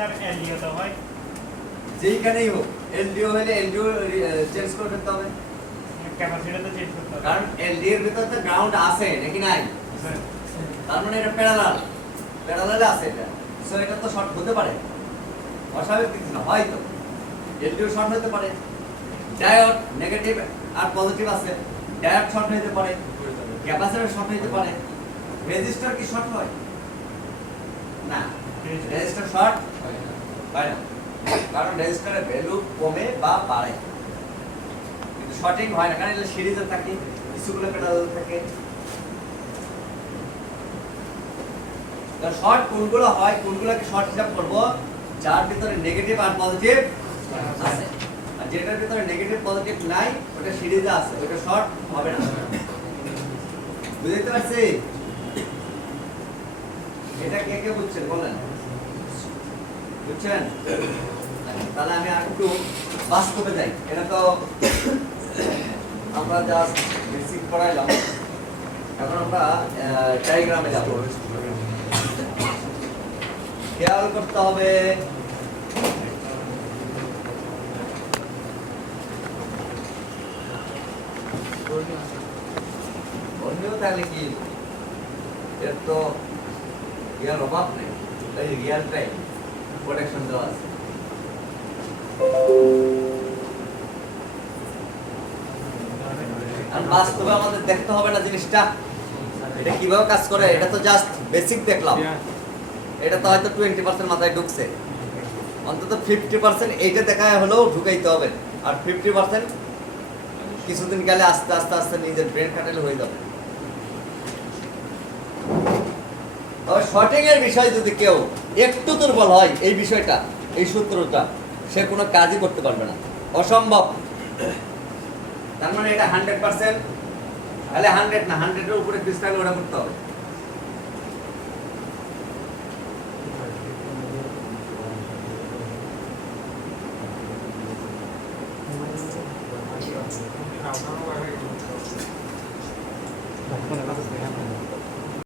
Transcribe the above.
Sir LDO তো হয় যেইখানেই হোক এলডিও হলে এলডিও চেঞ্জ করে ফেলতে হবে, ক্যাপাসিটি তো চেঞ্জ করতে হবে কারণ এলডি এর ভিতরে তো গ্রাউন্ড আছে নাকি নাই, স্যার তার মানে এটা প্যারালালে আছে এটা, সো এটা তো শর্ট হতে পারে, অস্বাভাবিক কিছু না, হয়তো এলডিও শর্ট হতে পারে, ডায়োড নেগেটিভ আর পজিটিভ আছে, ডায়োড শর্ট হতে পারে, ক্যাপাসিটর শর্ট হতে পারে, রেজিস্টার কি শর্ট হয় না, রেজিস্টার শর্ট হয় না, কারণ রেজিস্টারের ভ্যালু কমে বা বাড়ে, কিন্তু শর্টিং হয় না, কারণ এটা সিরিজে থাকে, কিছুগুলো প্যারালাল থাকে। শর্ট কোনগুলো হয়, কোনগুলোকে শর্ট হিসাব করব, যার ভিতরে নেগেটিভ আর পজিটিভ আছে, আর যেটার ভিতরে নেগেটিভ পজিটিভ নাই ওটা সিরিজে আছে, ওটা শর্ট হবে না। বুঝতে পারছি? এটা কে কে বুঝছেন বলেন, বুঝছেন? তাহলে আমি আর একটু বাস্তবে যাই, এটা তো আমরা জাস্ট বেসিক পড়াইলাম, এখন আমরা ডায়াগ্রামে যাব। খেয়াল করতে হবে অন্যও তাহলে কি এর তো ইয়ার অভাব নেই, তাই রিয়াল টাইম প্রোটেকশন দেওয়া আছে। আর বাস্তবে আমাদের দেখতে হবে না জিনিসটা এটা কিভাবে কাজ করে, এটা তো জাস্ট বেসিক দেখলাম, এটা তো হয়তো 20% মাথায় ঢুকছে, অন্তত 50% এইটা দেখায় হলেও ঢুকাইতে হবে, আর 50% কিছুদিন গেলে আস্তে আস্তে আস্তে নিজের ব্রেন খাটালে হয়ে যাবে। তবে শর্টিং এর বিষয় যদি কেউ একটু দুর্বল হয় এই বিষয়টা, এই সূত্রটা, সে কোনো কাজই করতে পারবে না, অসম্ভব। তার মানে এটা 100%, তাহলে 100 না, 100 এর উপরে পিস থাকলে ওটা করতে হবে।